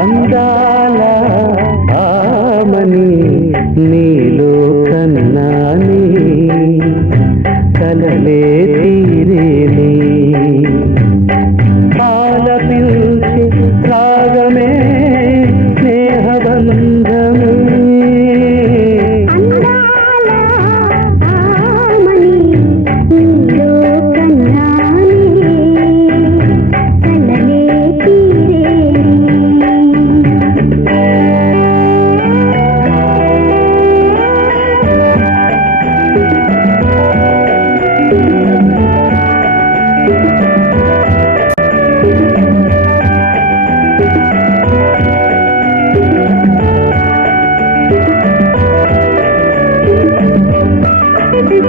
అందాల భామని నీలో కన్నాని కలలే తీరే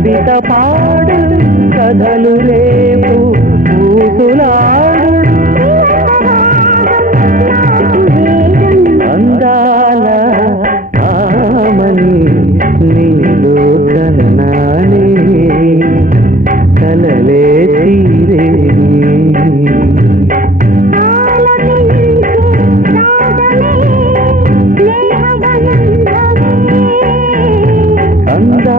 కవిత పాడు కథలు రేపు పూతులాడు అందాల ఆమని నీలో కన్నానే కలలే తీరే అందా